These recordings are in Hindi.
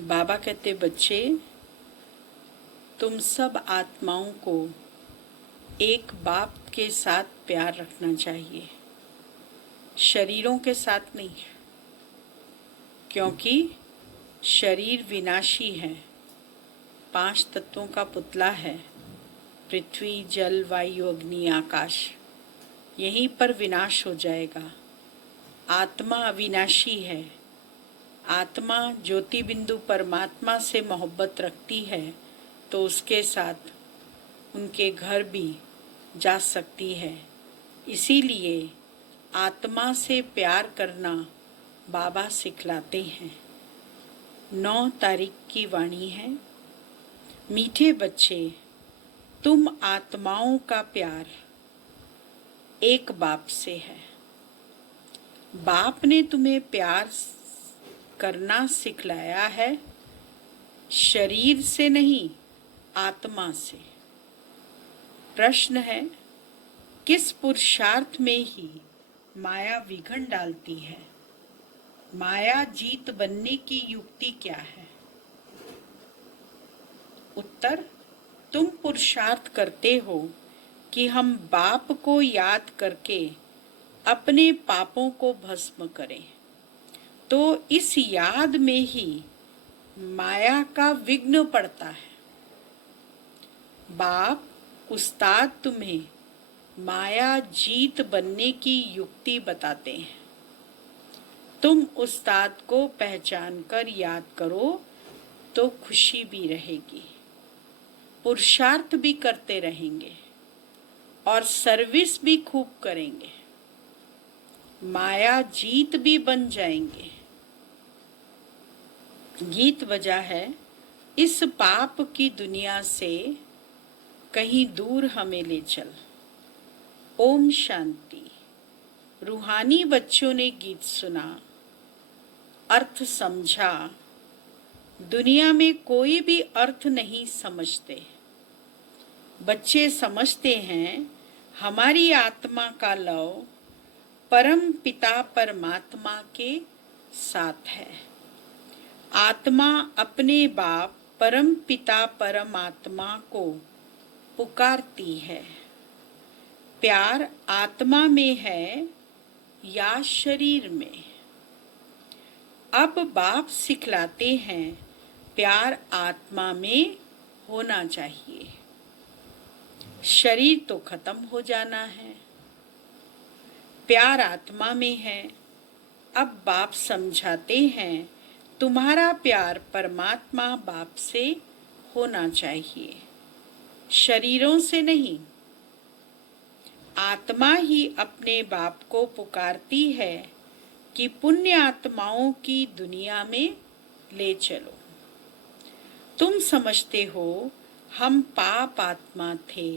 बाबा कहते, बच्चे तुम सब आत्माओं को एक बाप के साथ प्यार रखना चाहिए, शरीरों के साथ नहीं, क्योंकि शरीर विनाशी है, 5 तत्वों का पुतला है। पृथ्वी, जल, वायु, अग्नि, आकाश, यहीं पर विनाश हो जाएगा। आत्मा अविनाशी है। आत्मा ज्योति बिंदु परमात्मा से मोहब्बत रखती है तो उसके साथ उनके घर भी जा सकती है। इसीलिए आत्मा से प्यार करना बाबा सिखलाते हैं। 9 तारीख की वाणी है। मीठे बच्चे, तुम आत्माओं का प्यार एक बाप से है। बाप ने तुम्हें प्यार करना सिखलाया है, शरीर से नहीं, आत्मा से। प्रश्न है, किस पुरुषार्थ में ही माया विघन डालती है? माया जीत बनने की युक्ति क्या है? उत्तर, तुम पुरुषार्थ करते हो कि हम बाप को याद करके अपने पापों को भस्म करें, तो इस याद में ही माया का विघ्न पड़ता है। बाप उस्ताद तुम्हें माया जीत बनने की युक्ति बताते हैं। तुम उस्ताद को पहचान कर याद करो तो खुशी भी रहेगी, पुरुषार्थ भी करते रहेंगे और सर्विस भी खूब करेंगे, माया जीत भी बन जाएंगे। गीत बजा है, इस पाप की दुनिया से कहीं दूर हमें ले चल। ओम शांति। रूहानी बच्चों ने गीत सुना, अर्थ समझा। दुनिया में कोई भी अर्थ नहीं समझते। बच्चे समझते हैं हमारी आत्मा का लव परम पिता परमात्मा के साथ है। आत्मा अपने बाप परम पिता परमात्मा को पुकारती है। प्यार आत्मा में है या शरीर में? अब बाप सिखलाते हैं प्यार आत्मा में होना चाहिए। शरीर तो खत्म हो जाना है, प्यार आत्मा में है। अब बाप समझाते हैं तुम्हारा प्यार परमात्मा बाप से होना चाहिए, शरीरों से नहीं। आत्मा ही अपने बाप को पुकारती है कि पुण्य आत्माओं की दुनिया में ले चलो। तुम समझते हो हम पाप आत्मा थे,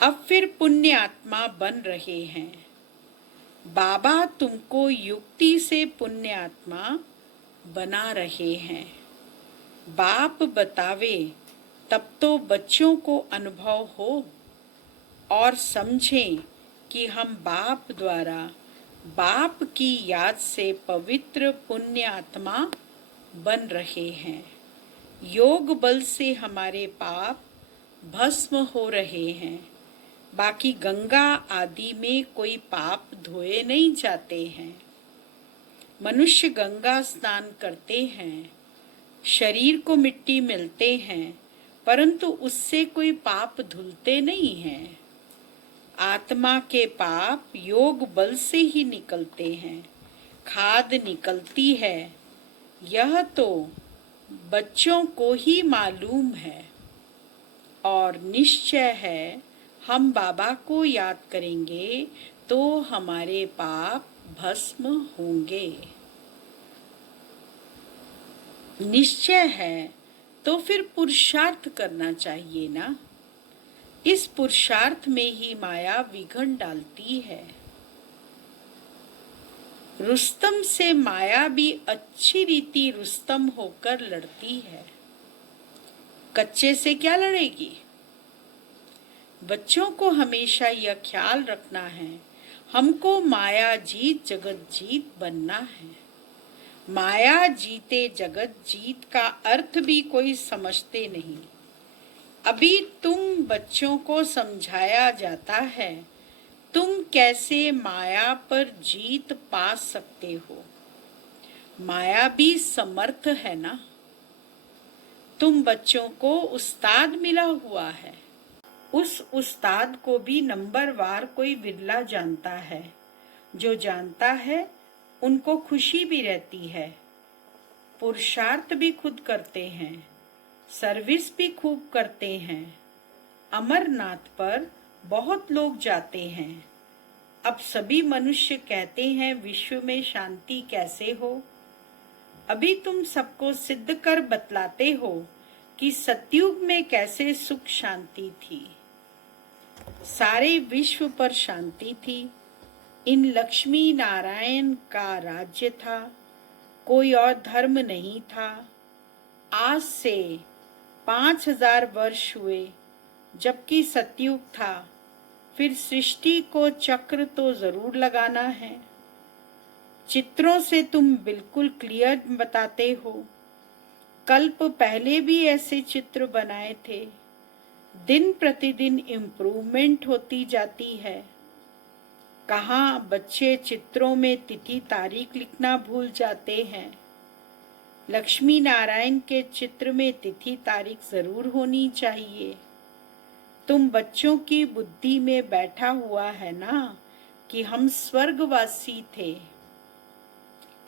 अब फिर पुण्य आत्मा बन रहे हैं। बाबा तुमको युक्ति से पुण्य आत्मा बना रहे हैं। बाप बतावे तब तो बच्चों को अनुभव हो और समझें कि हम बाप द्वारा बाप की याद से पवित्र पुण्य आत्मा बन रहे हैं। योग बल से हमारे पाप भस्म हो रहे हैं। बाकी गंगा आदि में कोई पाप धोए नहीं जाते हैं। मनुष्य गंगा स्नान करते हैं, शरीर को मिट्टी मिलते हैं, परंतु उससे कोई पाप धुलते नहीं हैं। आत्मा के पाप योग बल से ही निकलते हैं, खाद निकलती है। यह तो बच्चों को ही मालूम है और निश्चय है हम बाबा को याद करेंगे तो हमारे पाप भस्म होंगे। निश्चय है तो फिर पुरुषार्थ करना चाहिए ना। इस पुरुषार्थ में ही माया विघन डालती है। रुस्तम से माया भी अच्छी रीति रुस्तम होकर लड़ती है, कच्चे से क्या लड़ेगी? बच्चों को हमेशा यह ख्याल रखना है हमको माया जीत जगत जीत बनना है। माया जीते जगत जीत का अर्थ भी कोई समझते नहीं। अभी तुम बच्चों को समझाया जाता है तुम कैसे माया पर जीत पा सकते हो। माया भी समर्थ है ना। तुम बच्चों को उस्ताद मिला हुआ है। उस उस्ताद को भी नंबरवार कोई बिरला जानता है। जो जानता है उनको खुशी भी रहती है। पुरुषार्थ भी खुद करते हैं, सर्विस भी खूब करते हैं। अमरनाथ पर बहुत लोग जाते हैं। अब सभी मनुष्य कहते हैं विश्व में शांति कैसे हो। अभी तुम सबको सिद्ध कर बतलाते हो कि सतयुग में कैसे सुख शांति थी। सारे विश्व पर शांति थी। इन लक्ष्मी नारायण का राज्य था। कोई और धर्म नहीं था। आज से 5000 वर्ष हुए जबकि सतयुग था। फिर सृष्टि को चक्र तो जरूर लगाना है। चित्रों से तुम बिल्कुल क्लियर बताते हो। कल्प पहले भी ऐसे चित्र बनाए थे। दिन प्रतिदिन इम्प्रूवमेंट होती जाती है। कहाँ बच्चे चित्रों में तिथि तारीख लिखना भूल जाते हैं। लक्ष्मी नारायण के चित्र में तिथि तारीख जरूर होनी चाहिए। तुम बच्चों की बुद्धि में बैठा हुआ है ना कि हम स्वर्गवासी थे।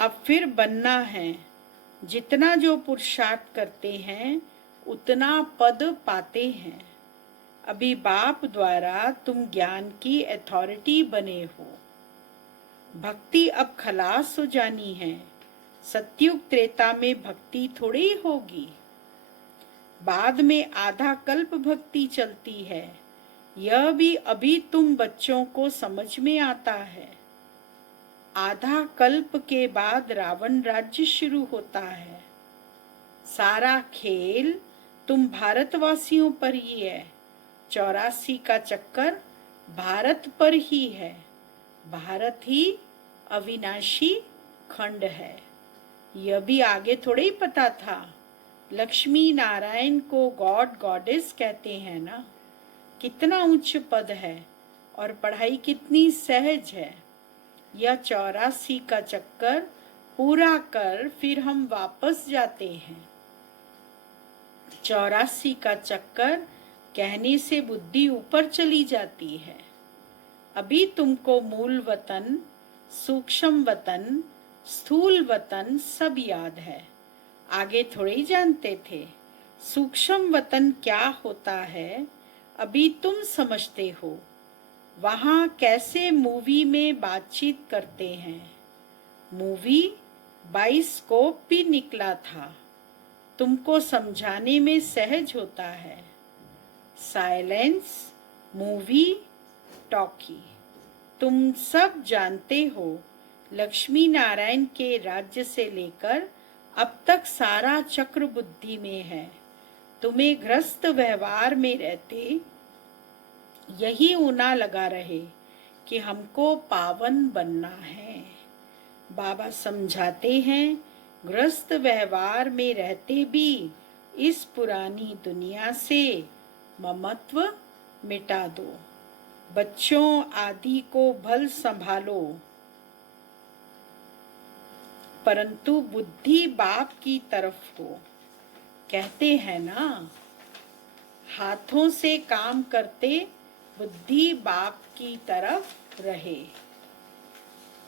अब फिर बनना है। जितना जो पुरुषार्थ करते हैं उतना पद पाते हैं। अभी बाप द्वारा तुम ज्ञान की अथॉरिटी बने हो। भक्ति अब खलास हो जानी है। सतयुग त्रेता में भक्ति थोड़ी होगी। बाद में आधा कल्प भक्ति चलती है। यह भी अभी तुम बच्चों को समझ में आता है। आधा कल्प के बाद रावण राज्य शुरू होता है। सारा खेल तुम भारतवासियों पर ही है। 84 का चक्कर भारत पर ही है। भारत ही अविनाशी खंड है। यह भी आगे थोड़े ही पता था। लक्ष्मी नारायण को गॉड गॉडेस कहते हैं ना। कितना उच्च पद है और पढ़ाई कितनी सहज है। यह 84 का चक्कर पूरा कर फिर हम वापस जाते हैं। 84 का चक्कर कहने से बुद्धि ऊपर चली जाती है। अभी तुमको मूल वतन, सूक्ष्म वतन, स्थूल वतन सब याद है। आगे थोड़े ही जानते थे। सूक्ष्म वतन क्या होता है अभी तुम समझते हो। वहाँ कैसे मूवी में बातचीत करते हैं। मूवी बाइस्कोप भी निकला था। तुमको समझाने में सहज होता है। Silence, movie, talkie. तुम सब जानते हो लक्ष्मी नारायण के राज्य से लेकर अब तक सारा चक्र बुद्धि में है। तुम्हें गृहस्थ व्यवहार में रहते यही ऊना लगा रहे कि हमको पावन बनना है। बाबा समझाते हैं गृहस्थ व्यवहार में रहते भी इस पुरानी दुनिया से ममत्व मिटा दो। बच्चों आदि को भल संभालो, परंतु बुद्धि बाप की तरफ हो। कहते हैं ना, हाथों से काम करते बुद्धि बाप की तरफ रहे।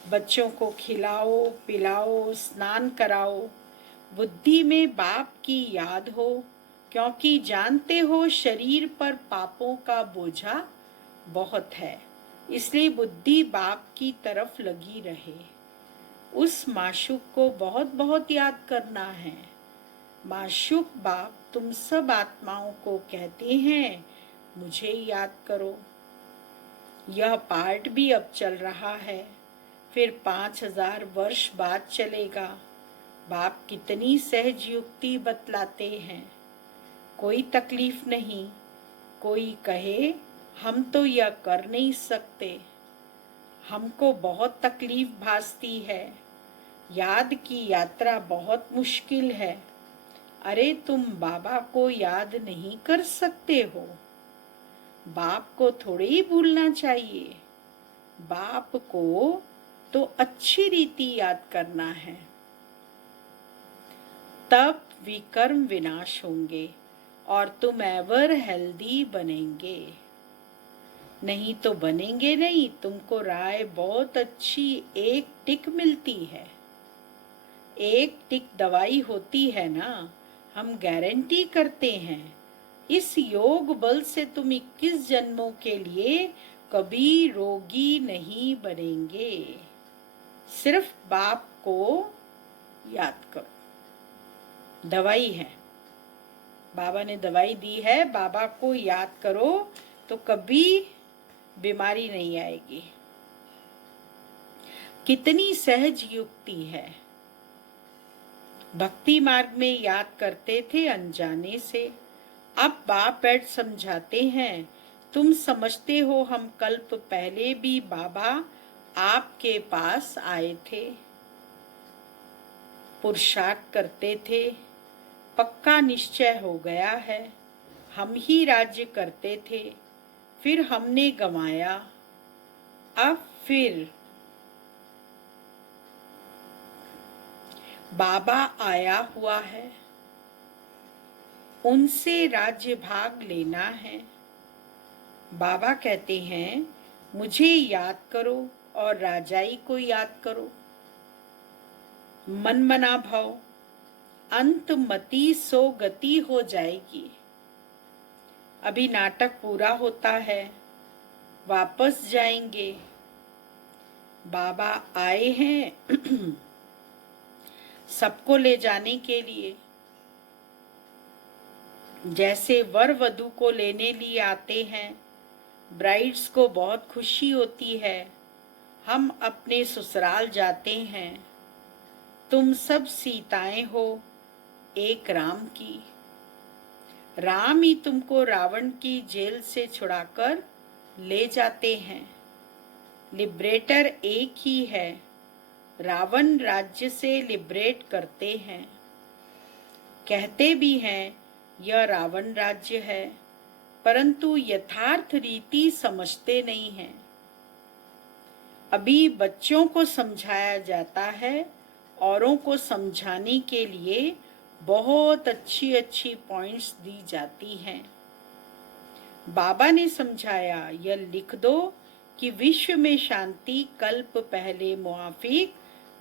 बच्चों को खिलाओ, पिलाओ, स्नान कराओ। बुद्धि में बाप की याद हो, क्योंकि जानते हो शरीर पर पापों का बोझा बहुत है। इसलिए बुद्धि बाप की तरफ लगी रहे। उस माशूक को बहुत बहुत याद करना है। माशूक बाप तुम सब आत्माओं को कहते हैं मुझे याद करो। यह पार्ट भी अब चल रहा है, फिर 5000 वर्ष बाद चलेगा। बाप कितनी सहज युक्ति बतलाते हैं। कोई तकलीफ नहीं। कोई कहे हम तो यह कर नहीं सकते, हमको बहुत तकलीफ भासती है। याद की यात्रा बहुत मुश्किल है। अरे तुम बाबा को याद नहीं कर सकते हो। बाप को थोड़े ही भूलना चाहिए। बाप को तो अच्छी रीति याद करना है, तब विकर्म विनाश होंगे और तुम एवर हेल्दी बनेंगे। नहीं तो बनेंगे नहीं। तुमको राय बहुत अच्छी एक टिक मिलती है। एक टिक दवाई होती है ना। हम गारंटी करते हैं इस योग बल से तुम 21 जन्मों के लिए कभी रोगी नहीं बनेंगे। सिर्फ बाप को याद करो। दवाई है, बाबा ने दवाई दी है। बाबा को याद करो तो कभी बीमारी नहीं आएगी। कितनी सहज युक्ति है। भक्ति मार्ग में याद करते थे अनजाने से। अब बाप बैठ समझाते हैं, तुम समझते हो हम कल्प पहले भी बाबा आपके पास आए थे, पुरुषार्थ करते थे, पक्का निश्चय हो गया है, हम ही राज्य करते थे, फिर हमने गंवाया, अब फिर बाबा आया हुआ है, उनसे राज्य भाग लेना है। बाबा कहते हैं मुझे याद करो और राजाई को याद करो। मन मना भाव, अंत मति सो गति हो जाएगी। अभी नाटक पूरा होता है, वापस जाएंगे। बाबा आए हैं सबको ले जाने के लिए। जैसे वर वधू को लेने लिए आते हैं, ब्राइड्स को बहुत खुशी होती है, हम अपने ससुराल जाते हैं। तुम सब सीताएं हो एक राम की। राम ही तुमको रावण की जेल से छुड़ाकर ले जाते हैं। लिबरेटर एक ही है, रावण राज्य से लिबरेट करते हैं। कहते भी हैं यह रावण राज्य है, परंतु यथार्थ रीति समझते नहीं हैं। अभी बच्चों को समझाया जाता है, औरों को समझाने के लिए बहुत अच्छी अच्छी पॉइंट्स दी जाती हैं। बाबा ने समझाया, यह लिख दो कि विश्व में शांति कल्प पहले मुआफिक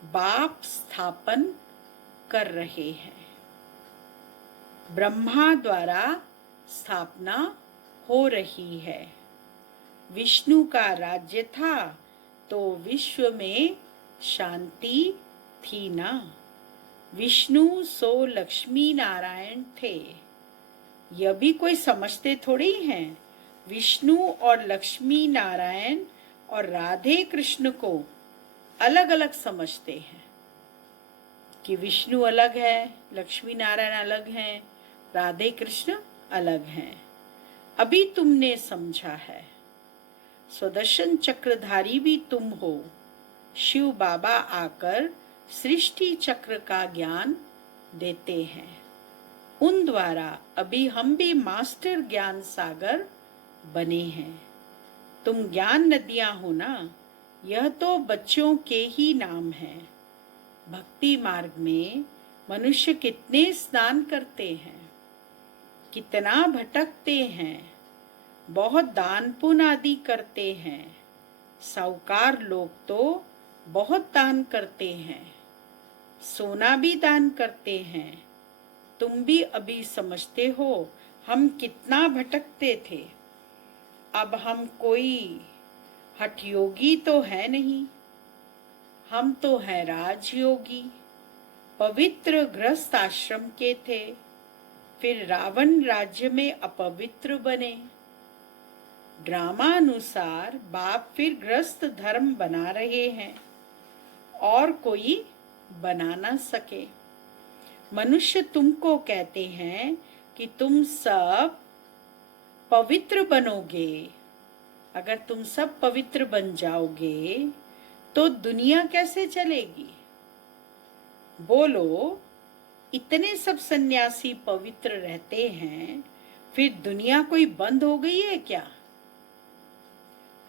बाप स्थापन कर रहे हैं। ब्रह्मा द्वारा स्थापना हो रही है। विष्णु का राज्य था तो विश्व में शांति थी ना। विष्णु सो लक्ष्मी नारायण थे। यह भी कोई समझते थोड़ी हैं। विष्णु और लक्ष्मी नारायण और राधे कृष्ण को अलग अलग समझते हैं कि विष्णु अलग है, लक्ष्मी नारायण अलग हैं, राधे कृष्ण अलग हैं। अभी तुमने समझा है। सुदर्शन चक्रधारी भी तुम हो। शिव बाबा आकर सृष्टि चक्र का ज्ञान देते हैं। उन द्वारा अभी हम भी मास्टर ज्ञान सागर बने हैं। तुम ज्ञान नदियां हो ना। यह तो बच्चों के ही नाम हैं। भक्ति मार्ग में मनुष्य कितने स्नान करते हैं, कितना भटकते हैं, बहुत दान पुण्य आदि करते हैं। साहूकार लोग तो बहुत दान करते हैं, सोना भी दान करते हैं। तुम भी अभी समझते हो हम कितना भटकते थे। अब हम कोई हठ योगी तो है नहीं, हम तो है राजयोगी। पवित्र गृहस्थ आश्रम के थे, फिर रावण राज्य में अपवित्र बने। ड्रामा अनुसार बाप फिर गृहस्थ धर्म बना रहे हैं और कोई बना ना सके। मनुष्य तुमको कहते हैं कि तुम सब पवित्र बनोगे। अगर तुम सब पवित्र बन जाओगे तो दुनिया कैसे चलेगी। बोलो, इतने सब सन्यासी पवित्र रहते हैं, फिर दुनिया कोई बंद हो गई है क्या?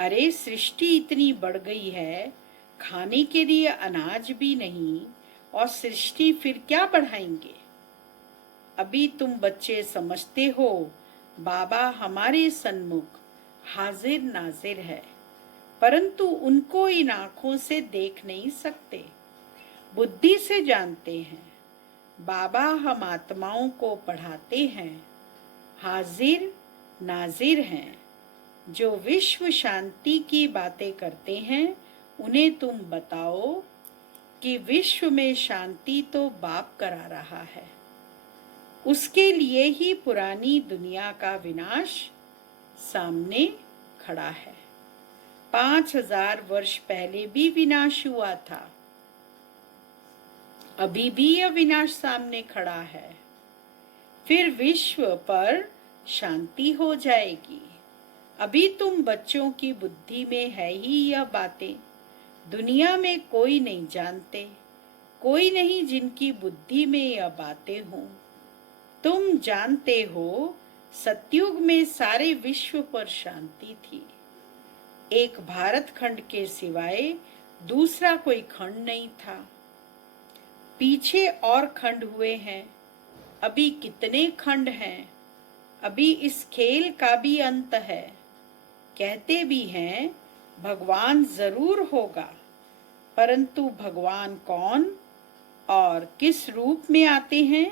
अरे सृष्टि इतनी बढ़ गई है, खाने के लिए अनाज भी नहीं, और सृष्टि फिर क्या बढ़ाएंगे? अभी तुम बच्चे समझते हो बाबा हमारे सन्मुख हाजिर नाजिर है, परंतु उनको इन आंखों से देख नहीं सकते, बुद्धि से जानते हैं। बाबा हम आत्माओं को पढ़ाते हैं, हाजिर नाजिर हैं। जो विश्व शांति की बातें करते हैं, उन्हें तुम बताओ कि विश्व में शांति तो बाप करा रहा है। उसके लिए ही पुरानी दुनिया का विनाश सामने खड़ा है। 5000 वर्ष पहले भी विनाश हुआ था, अभी भी यह विनाश सामने खड़ा है। फिर विश्व पर शांति हो जाएगी। अभी तुम बच्चों की बुद्धि में है ही यह बातें, दुनिया में कोई नहीं जानते, कोई नहीं जिनकी बुद्धि में यह बातें हों। तुम जानते हो सतयुग में सारे विश्व पर शांति थी, एक भारत खंड के सिवाय दूसरा कोई खंड नहीं था। पीछे और खंड हुए हैं, अभी कितने खंड हैं? अभी इस खेल का भी अंत है। कहते भी हैं भगवान जरूर होगा, परंतु भगवान कौन और किस रूप में आते हैं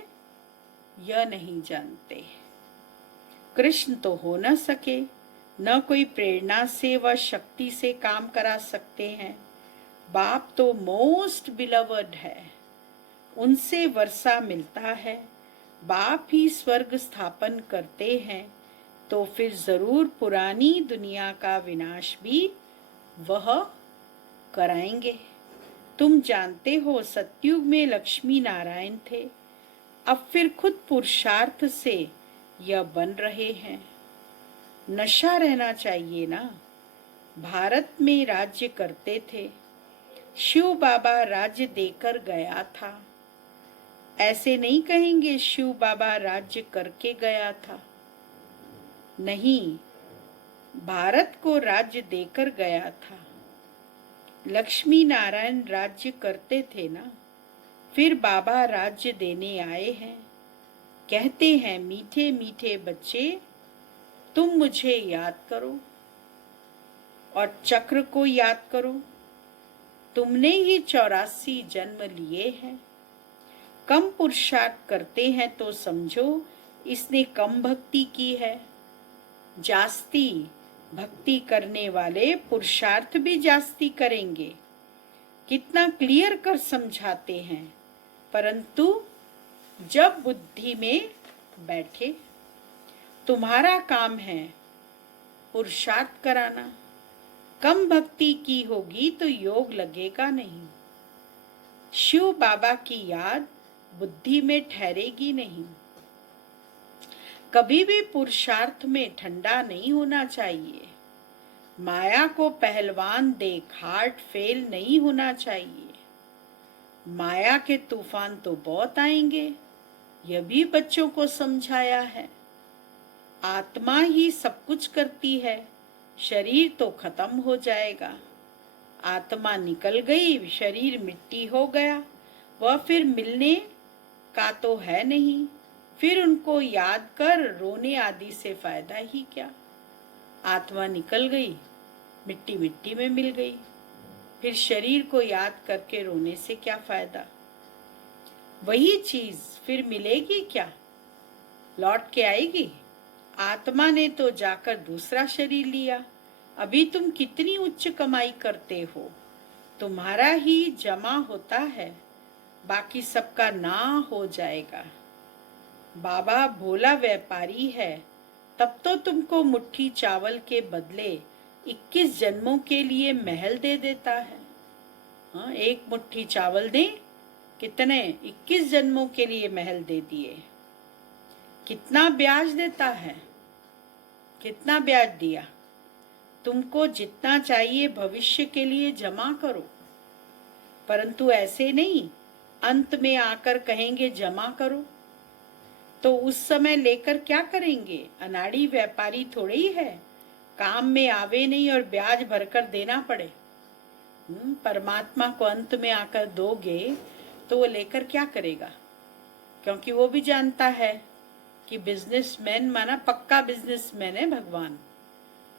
यह नहीं जानते। कृष्ण तो हो न सके, न कोई प्रेरणा से व शक्ति से काम करा सकते हैं। बाप तो मोस्ट बिलवड है, उनसे वर्षा मिलता है। बाप ही स्वर्ग स्थापन करते हैं, तो फिर जरूर पुरानी दुनिया का विनाश भी वह कराएंगे। तुम जानते हो सतयुग में लक्ष्मी नारायण थे, अब फिर खुद पुरुषार्थ से यह बन रहे हैं। नशा रहना चाहिए ना। भारत में राज्य करते थे, शिव बाबा राज्य देकर गया था। ऐसे नहीं कहेंगे शिव बाबा राज्य करके गया था, नहीं, भारत को राज्य देकर गया था। लक्ष्मी नारायण राज्य करते थे ना, फिर बाबा राज्य देने आए हैं। कहते हैं मीठे मीठे बच्चे तुम मुझे याद करो और चक्र को याद करो, तुमने ही 84 जन्म लिए हैं। कम पुरुषार्थ करते हैं तो समझो इसने कम भक्ति की है। जास्ती भक्ति करने वाले पुरुषार्थ भी जास्ती करेंगे। कितना क्लियर कर समझाते हैं, परंतु जब बुद्धि में बैठे, तुम्हारा काम है पुरुषार्थ कराना। कम भक्ति की होगी तो योग लगेगा नहीं, शिव बाबा की याद बुद्धि में ठहरेगी नहीं। कभी भी पुरुषार्थ में ठंडा नहीं होना चाहिए। माया को पहलवान देख हार्ट फेल नहीं होना चाहिए। माया के तूफान तो बहुत आएंगे, यह भी बच्चों को समझाया है। आत्मा ही सब कुछ करती है, शरीर तो खत्म हो जाएगा। आत्मा निकल गई, शरीर मिट्टी हो गया, वह फिर मिलने का तो है नहीं। फिर उनको याद कर रोने आदि से फायदा ही क्या। आत्मा निकल गई, मिट्टी मिट्टी में मिल गई, फिर शरीर को याद करके रोने से क्या फायदा। वही चीज फिर मिलेगी क्या, लौट के आएगी? आत्मा ने तो जाकर दूसरा शरीर लिया। अभी तुम कितनी उच्च कमाई करते हो, तुम्हारा ही जमा होता है, बाकी सबका ना हो जाएगा। बाबा भोला व्यापारी है, तब तो तुमको मुट्ठी चावल के बदले 21 जन्मों के लिए महल दे देता है। हाँ, एक मुट्ठी चावल दे, कितने 21 जन्मों के लिए महल दे दिए। कितना ब्याज देता है, कितना ब्याज दिया? तुमको जितना चाहिए भविष्य के लिए जमा करो, परंतु ऐसे नहीं अंत में आकर कहेंगे जमा करो, तो उस समय लेकर क्या करेंगे? अनाड़ी व्यापारी थोड़े ही है, काम में आवे नहीं और ब्याज भरकर देना पड़े। परमात्मा को अंत में आकर दोगे तो वो लेकर क्या करेगा? क्योंकि वो भी जानता है कि बिजनेसमैन माना पक्का बिजनेसमैन है भगवान।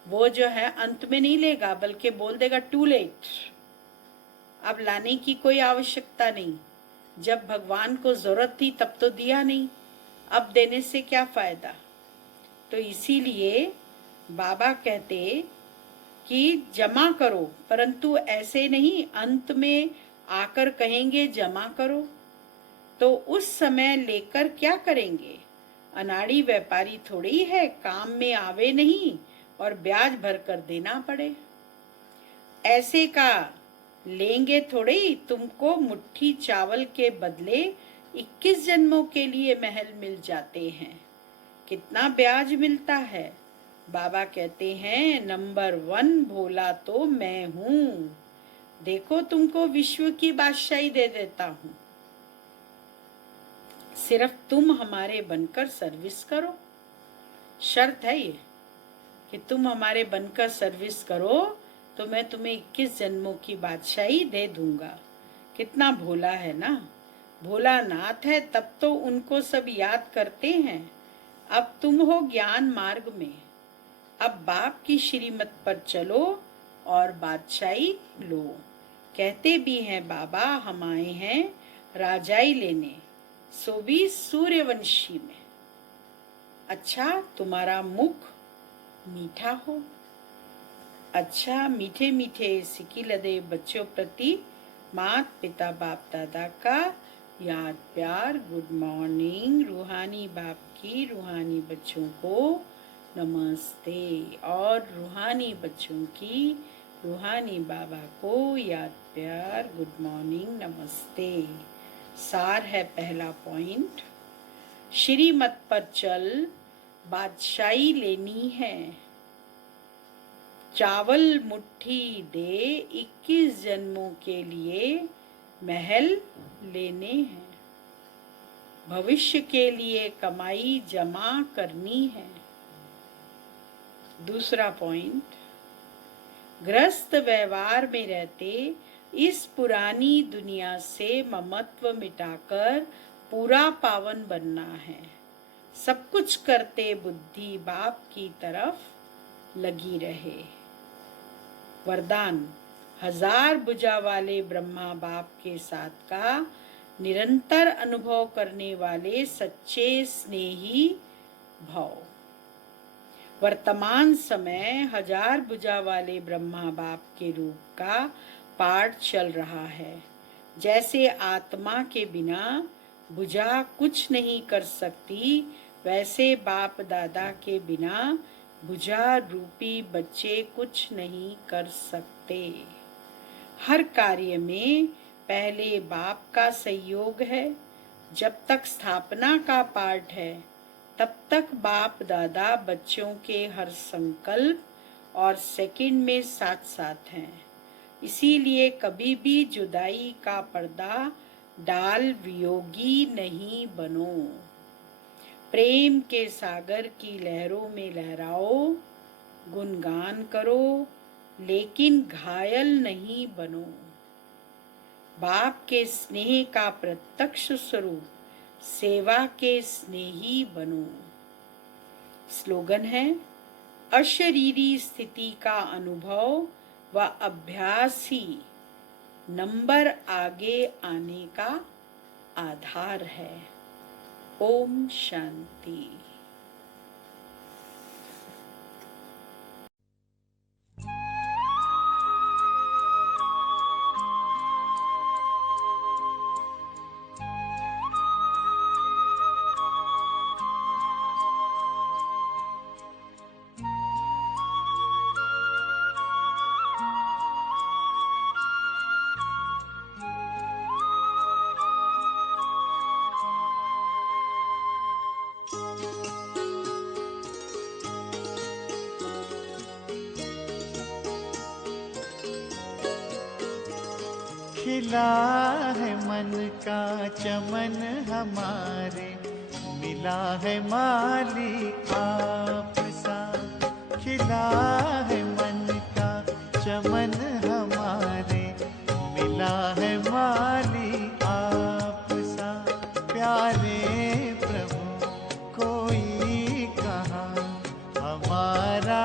वो जो है अंत में नहीं लेगा, बल्कि बोल देगा टू लेट, अब लाने की कोई आवश्यकता नहीं। जब भगवान को जरूरत थी तब तो दिया नहीं, अब देने से क्या फायदा। तो इसीलिए बाबा कहते कि जमा करो, परंतु ऐसे नहीं अंत में आकर कहेंगे जमा करो, तो उस समय लेकर क्या करेंगे? अनाड़ी व्यापारी थोड़ी है, काम में आवे नहीं और ब्याज भर कर देना पड़े। ऐसे का लेंगे थोड़े ही, तुमको मुट्ठी चावल के बदले 21 जन्मों के लिए महल मिल जाते हैं। कितना ब्याज मिलता है? बाबा कहते हैं नंबर 1 भोला तो मैं हूँ। देखो तुमको विश्व की बादशाही दे देता हूँ, सिर्फ तुम हमारे बनकर सर्विस करो। शर्त है ये कि तुम हमारे बनकर सर्विस करो तो मैं तुम्हें 21 जन्मों की बादशाही दे दूंगा। कितना भोला है ना, भोलानाथ है, तब तो उनको सब याद करते हैं। अब तुम हो ज्ञान मार्ग में, अब बाप की श्रीमत पर चलो और बादशाही लो। कहते भी हैं बाबा हम आए हैं राजाई लेने, सो भी सूर्यवंशी में। अच्छा तुम्हारा मुख मीठा हो, अच्छा मीठे मीठे सिकी लदे बच्चों प्रति मात पिता बाप दादा का याद प्यार। Good morning. रूहानी बाप की रूहानी बच्चों को नमस्ते, और रूहानी बच्चों की रूहानी बाबा को याद प्यार, गुड मॉर्निंग, नमस्ते। सार है पहला पॉइंट, श्रीमत पर चल बादशाही लेनी है। चावल मुट्ठी दे 21 जन्मों के लिए महल लेने हैं। भविष्य के लिए कमाई जमा करनी है। दूसरा पॉइंट, ग्रस्त व्यवहार में रहते इस पुरानी दुनिया से ममत्व मिटाकर पूरा पावन बनना है। सब कुछ करते बुद्धि बाप की तरफ लगी रहे। वरदान, 1000 भुजा वाले ब्रह्मा बाप के साथ का निरंतर अनुभव करने वाले सच्चे स्नेही भाव। वर्तमान समय 1000 भुजा वाले ब्रह्मा बाप के रूप का पाठ चल रहा है। जैसे आत्मा के बिना भुजा कुछ नहीं कर सकती, वैसे बाप दादा के बिना भुजा रूपी बच्चे कुछ नहीं कर सकते। हर कार्य में पहले बाप का सहयोग है। जब तक स्थापना का पाठ है तब तक बाप दादा बच्चों के हर संकल्प और सेकंड में साथ साथ हैं। इसीलिए कभी भी जुदाई का पर्दा डाल वियोगी नहीं बनो। प्रेम के सागर की लहरों में लहराओ, गुणगान करो, लेकिन घायल नहीं बनो। बाप के स्नेह का प्रत्यक्ष स्वरूप सेवा के स्नेही बनो। स्लोगन है, अशरीरी स्थिति का अनुभव व अभ्यास ही नंबर आगे आने का आधार है। ओम शांति। खिला है मन का चमन हमारे, मिला है माली आप सा। खिला है मन का चमन हमारे, मिला है माली आप सा। प्यारे प्रभु कोई कहाँ हमारा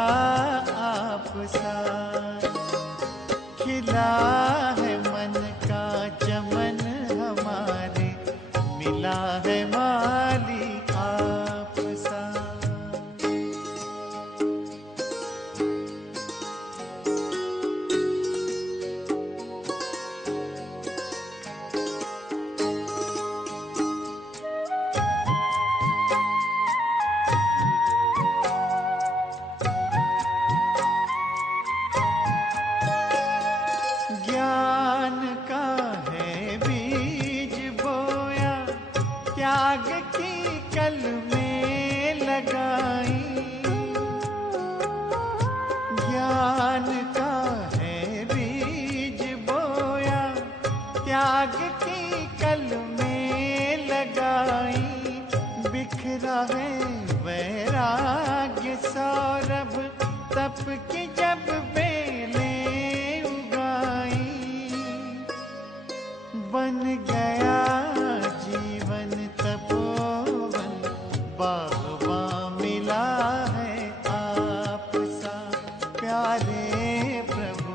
आप सा। खिला है मन का चमन हमारे, मिला है माली आप सा। ज्ञान का है बीज बोया, त्याग की कल में लगाई। ज्ञान का है बीज बोया, त्याग की कल में लगाई। बिखरा है वैराग्य सौरभ, तप की जब बेलें उगाई। बन गया जीवन तपोवन, बागबां मिला है आप सा। प्यारे प्रभु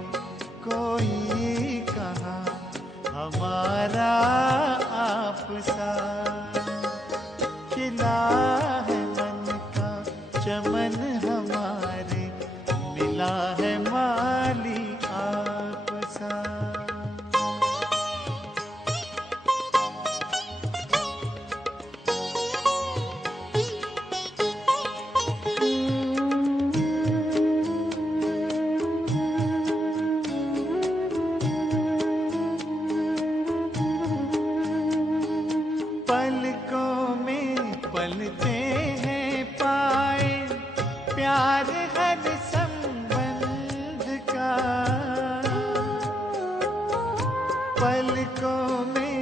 कोई कहाँ हमारा आप सा। खिला है मन का चमन हमारे, मिला है माली आप सा। पलकों में पलते हैं पाए, प्यार हर संबंध का। पलकों में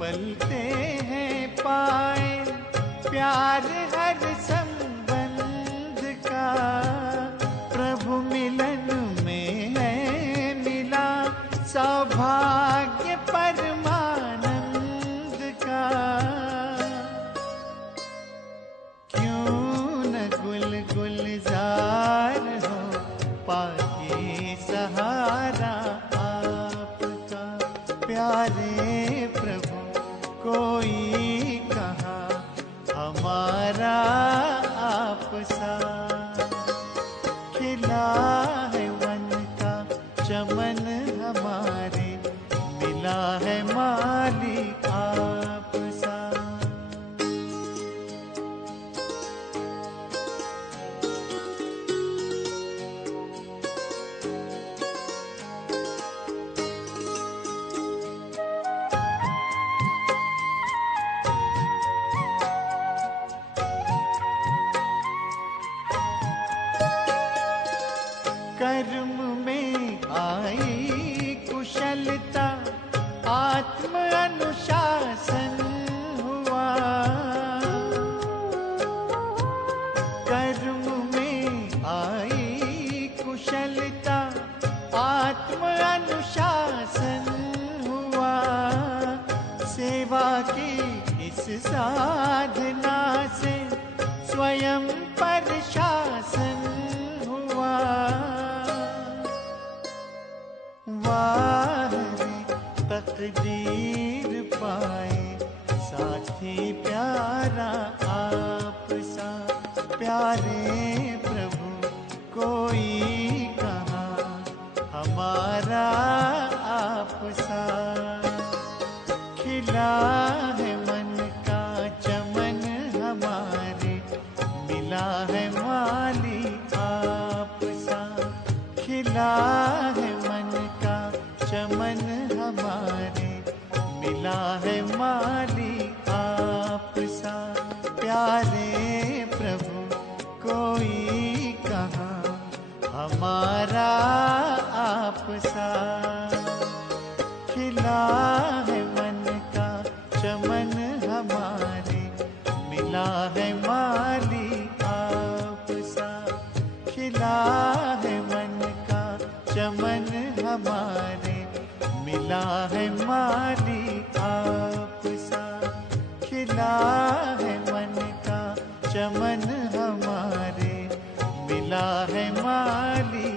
पलते हैं पाए, प्यार हर संबंध का। प्रभु मिलन में है मिला सौभाग्य परमानंद का। क्यों न गुल गुलजार हो पाके सहारा आपका। प्यारे प्रभु कोई कहाँ हमारा आप सा। खिला है मन का चमन हमारे, मिला है माली आप सा। कर्म में आई कुशलता, आत्म अनुशासन हुआ। कर्म में आई कुशलता, आत्म अनुशासन हुआ। सेवा की इस साधना से स्वयं पर शासन हुआ। वाह रे तकदीर पाए साथी प्यारा आप सा। प्यारे प्रभु कोई कहाँ हमारा आप सा। खिला है मन का चमन हमारे, मिला है माली आप सा। खिला है मन का चमन हमारे, मिला है माली आप सा। प्यारे प्रभु कोई कहाँ हमारा आप सा। खिला खिला है मन का चमन हमारे, मिला है माली आप सा। खिला है मन का चमन हमारे, मिला है माली आप सा। खिला है मन का चमन हमारे, मिला है माली